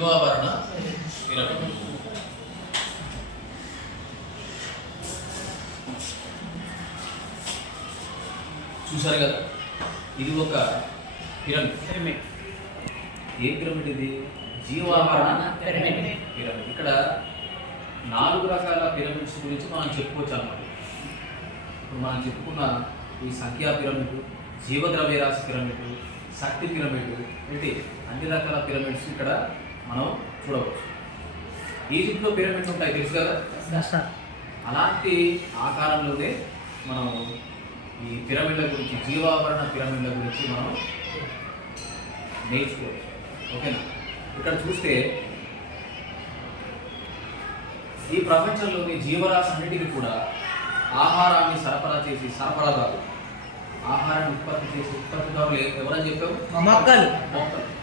జీవాభరణ pyramid చూశారు కదా ఇది ఒక పిరమిడ్. ఏ పిరమిడ్ ఇది? జీవాభరణ పిరమిడ్. ఇక్కడ నాలుగు రకాల పిరమిడ్స్ గురించి మనం చెప్పుకోవచ్చు అన్నమాట. ఇప్పుడు మనం చెప్పుకున్న ఈ సంఖ్యా పిరమిడ్ జీవద్రవ్యరాశి పిరమిడ్ శక్తి పిరమిడ్ ఏంటి అన్ని రకాల పిరమిడ్స్ ఇక్కడ మనం చూడవచ్చు. ఈజిప్ట్లో పిరమిడ్స్ ఉంటాయి తెలుసు కదా? అలాంటి ఆకారంలోనే మనం ఈ పిరమిడ్ల గురించి జీవాభరణ పిరమిడ్ల గురించి మనం నేర్చుకోవచ్చు. ఓకేనా? ఇక్కడ చూస్తే ఈ ప్రపంచంలోని జీవరాశి అన్నిటికీ కూడా ఆహారాన్ని సరఫరా చేసి సరఫరాదారు ఆహారాన్ని ఉత్పత్తి చేసి ఉత్పత్తిదారులు ఎవరని చెప్పావు? మొక్కలు. మొక్కలు.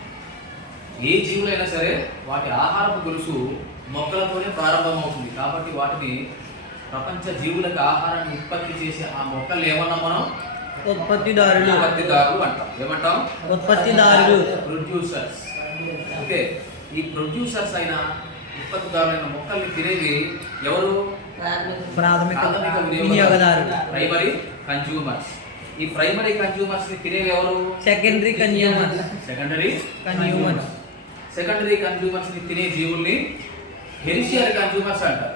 ఏ జీవులైనా సరే వాటి ఆహారపు గొలుసు మొక్కలతోనే ప్రారంభమవుతుంది. కాబట్టి వాటిని ప్రపంచ జీవులకు ఆహారాన్ని ఉత్పత్తి చేసే ఆ మొక్కలు ఏమన్నా మనం? ఉత్పత్తిదారులు. ఉత్పత్తిదారులు అంటాం. ఏమంటాం? ఉత్పత్తిదారులు. Producers okay. ఈ ప్రొడ్యూసర్స్ అయిన ఉత్పత్తిదారులైన మొక్కల్ని తినేది ఎవరు? ప్రాథమిక వినియోగదారులు. ప్రైమరీ కన్జ్యూమర్స్ ఈ ప్రైమరీ కన్జ్యూమర్స్ని తినేవి ఎవరు? Secondary consumer secondary consumers secondary కన్జ్యూమర్స్ని తినే జీవుల్ని హెరిషియర్ కన్జ్యూమర్స్ అంటారు.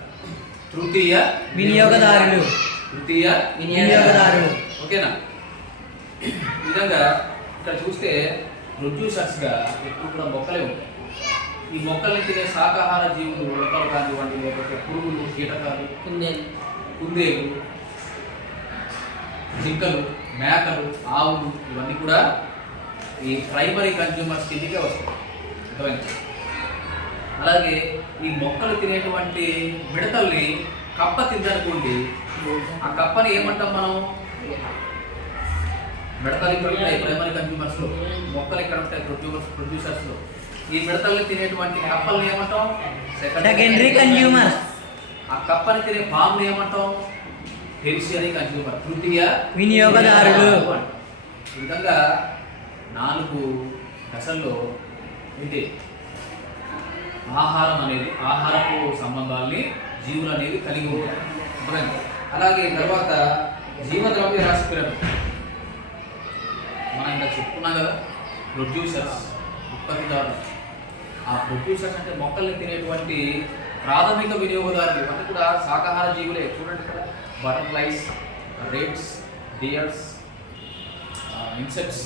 తృతీయ వినియోగదారులు. తృతీయ వినియోగదారులు. ఓకేనా? ఈ విధంగా ఇక్కడ చూస్తే ప్రొడ్యూసర్స్గా ఎప్పుడు కూడా మొక్కలే ఉంటాయి. ఈ మొక్కల్ని తినే శాకాహార జీవులు మొక్కలు కానివ్వండి లేకపోతే పురుగులు కీటకాలు కుందేలు. జింకలు మేకలు ఆవులు ఇవన్నీ కూడా ఈ ప్రైమరీ కన్జ్యూమర్స్ కిందకే వస్తాయి. అర్థమైంది? అలాగే ఈ మొక్కలు తినేటువంటి మిడతల్ని కప్ప తిందనుకోండి ఆ కప్పని ఏమంటాం మనం? మిడతలు ఇక్కడ ఉంటాయి ప్రైమరీ కన్జ్యూమర్స్లో మొక్కలు ఇక్కడ ఉంటాయి ప్రొడ్యూసర్స్ ప్రొడ్యూసర్స్లో. ఈ మిడతల్ని తినేటువంటి కప్పల్ని ఏమంటాం? సెకండరీ కన్జ్యూమర్ ఆ కప్పని తినే పాముని ఏమంటాం? టెరిషియరీ కన్జ్యూమర్ తృతీయ వినియోగదారులు. ఈ విధంగా నాలుగు దశల్లో ఇది ఆహారం అనేది ఆహారపు సంబంధాల్ని జీవులు అనేవి కలిగి ఉంటాయి. అలాగే తర్వాత జీవద్రవ్య రాశి పిరమిడ్ మనం ఇంకా చెప్పుకున్నాం కదా ప్రొడ్యూసర్స్ ఉత్పత్తిదారులు. ఆ ప్రొడ్యూసర్స్ అంటే మొక్కల్ని తినేటువంటి ప్రాథమిక వినియోగదారులు. అంటే కూడా శాకాహార జీవులే. చూడండి ఇక్కడ. బటర్ఫ్లైస్ రేట్స్ డియర్స్ ఇన్సెక్ట్స్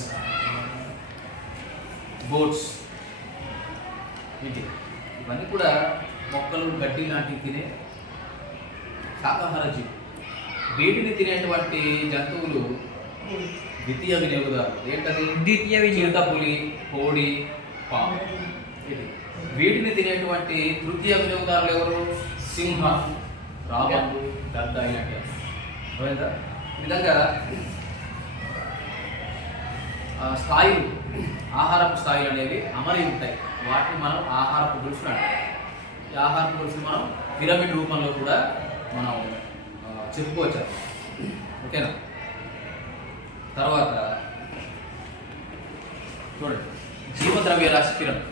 బోట్స్. ఇది. ఇవన్నీ కూడా మొక్కలు గడ్డి లాంటివి తినే శాకాహార జీవులు వీటిని తినేటువంటి జంతువులు ద్వితీయ వినియోగదారులు. ఏంటది? ద్వితీయ వినియోగ చిరుతపులి కోడి పాము. ఇది. వీటిని తినేటువంటి తృతీయ వినియోగదారులు ఎవరు? సింహం రాబందు గద్ద ఇలాంటి విధంగా స్థాయిలు ఆహారపు స్థాయిలు అనేవి అమరి ఉంటాయి. వాటిని మనం ఆహారపు గొలుసులు అంటాం. ఈ ఆహారపు గొలుసులు మనం పిరమిడ్ రూపంలో కూడా మనం చెప్పుకోవచ్చు ఓకేనా? తర్వాత చూడండి. జీవద్రవ్య రాశి pyramid.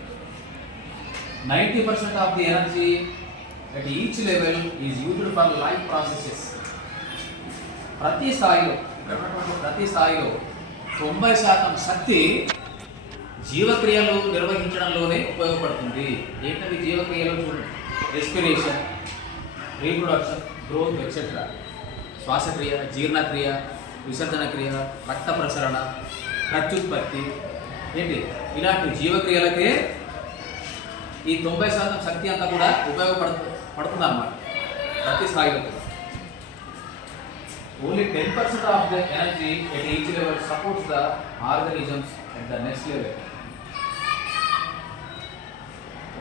Ninety percent of the energy at each level is used for life processes ప్రతి స్థాయిలో ప్రతి స్థాయిలో తొంభై శాతం శక్తి జీవక్రియలు నిర్వహించడంలోనే ఉపయోగపడుతుంది. ఏంటది జీవక్రియలు చూడండి. రెస్పిరేషన్ రీప్రొడక్షన్ గ్రోత్ ఎక్సెట్రా శ్వాసక్రియ జీర్ణక్రియ విసర్జన క్రియ రక్త ప్రసరణ ప్రత్యుత్పత్తి. ఏంటి? ఇలాంటి జీవక్రియలకే ఈ తొంభై శాతం శక్తి అంతా కూడా ఉపయోగపడుతు పడుతుంది అన్నమాట ప్రతి స్థాయిలో only ten percent of the energy at each level supports the organisms at the next level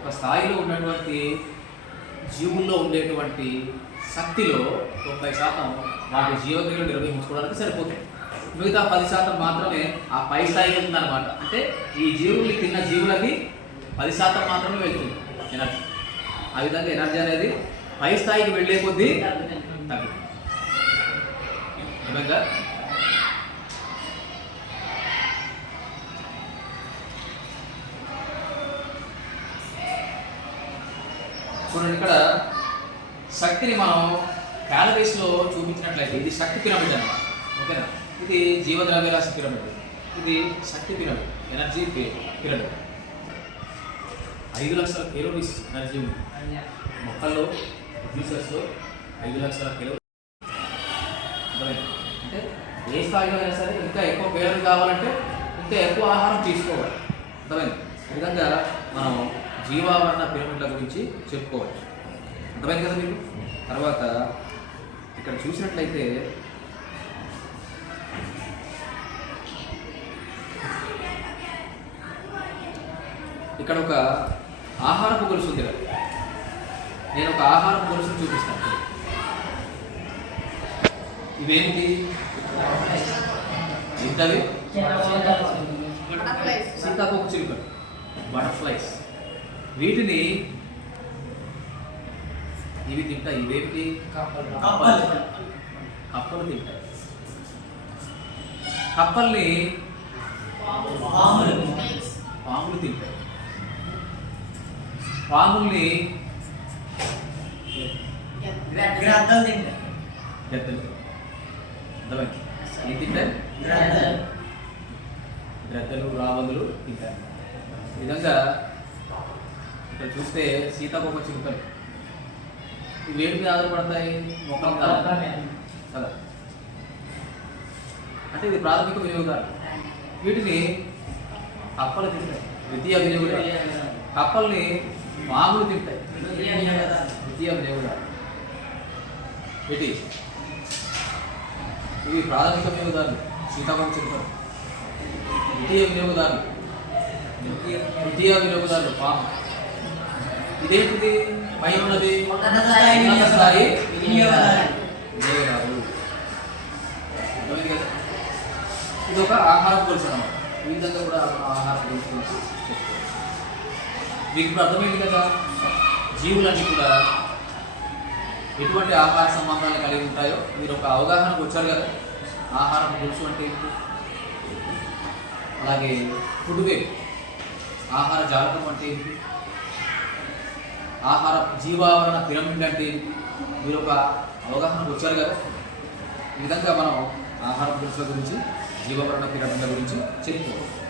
ఒక స్థాయిలో ఉన్నటువంటి జీవుల్లో ఉండేటువంటి శక్తిలో తొంభై శాతం వాటి జీవక్రియలు నిర్వహించుకోవడానికి సరిపోతాయి. మిగతా పది శాతం మాత్రమే ఆ పై స్థాయికి వెళ్తుందన్నమాట అంటే ఈ జీవుల్ని తిన్న జీవులకి పది శాతం మాత్రమే వెళ్తుంది ఎనర్జీ. ఆ విధంగా ఎనర్జీ అనేది పై స్థాయికి వెళ్ళే కొద్దీ తగ్గుతుంది. విధంగా ఇక్కడ శక్తిని మనం క్యాలరీస్లో చూపించినట్లయితే ఇది శక్తి పిరమిడ్ అన్నమాట. ఓకేనా? ఇది జీవద్రవ్యరాశి పిరమిడ్. ఇది శక్తి పిరమిడ్. Energy pyramid. ఐదు లక్షల కిలోరీస్ ఎనర్జీ ఉంది. మొక్కల్లో జ్యూసెస్లో ఐదు లక్షల కిలో? అంటే ఏ స్థాయిలో అయినా సరే ఇంకా ఎక్కువ పేరు కావాలంటే ఇంకా ఎక్కువ ఆహారం తీసుకోవాలి. అర్థమైంది? ఈ విధంగా మనం జీవావరణ పిరమిడ్ల గురించి చెప్పుకోవచ్చు. అర్థమైంది కదా మీకు? తర్వాత ఇక్కడ చూసినట్లయితే ఇక్కడ ఒక ఆహారపు గొలుసు ఉంది కదా. నేను ఒక ఆహారపు గొలుసును చూపిస్తాను. ఇవేంటి? ఇంతవి సీతాకోక చిలుకలు. బటర్ఫ్లైస్ వీటిని ఇవి తింటాయి ఇవేంటి? కప్పలు. కప్పలు. తింటాయి కప్పల్ని పాములు తింటాయి పాముల్ని గ్రద్దలు తింటాయి గద్దలు అర్థమైంది? ఏం తింటాయి గ్రద్దలు. గ్రద్దలు రాబందులు తింటాయి ఈ విధంగా ఇక్కడ చూస్తే సీతాకోక చిలుకలు. ఇవి వేడి మీద ఆధారపడతాయి మొక్కల. కదా. అంటే ఇది ప్రాథమిక వినియోగదారు. వీటిని కప్పలు తింటాయి. ద్వితీయ వినియోగదారు. కప్పల్ని మామూలు తింటాయి. ద్వితీయ వినియోగదారు. వీటి ఇవి ప్రాథమిక వినియోగదారులు. సీతాకోక చిలుకలు. ద్వితీయ వినియోగదారులు. ద్వితీయ వినియోగదారులు. పాము. ఇదేంటిది? పై ఉన్నది ఉన్నత స్థాయి? ఇది ఒక ఆహార గొలుసు అన్నమాట. ఈ విధంగా కూడా ఆహార గొలుసు గురించి మీకు ఇప్పుడు అర్థమైంది కదా? జీవులన్నీ కూడా ఎటువంటి ఆహార సంబంధాలు కలిగి ఉంటాయో? మీరు ఒక అవగాహనకు వచ్చారు కదా? ఆహారం గొలుసు అంటే ఏంటి? అలాగే ఫుడ్ వేవ్ ఆహార జాలకం అంటే ఏంటి? ఆహార జీవావరణ పిరమిడ్ అంటే మీరు ఒక అవగాహనకు వచ్చారు కదా? ఈ విధంగా మనం ఆహార పురుషుల గురించి జీవావరణ పిరమిడ్ల గురించి చెప్పుకోవాలి.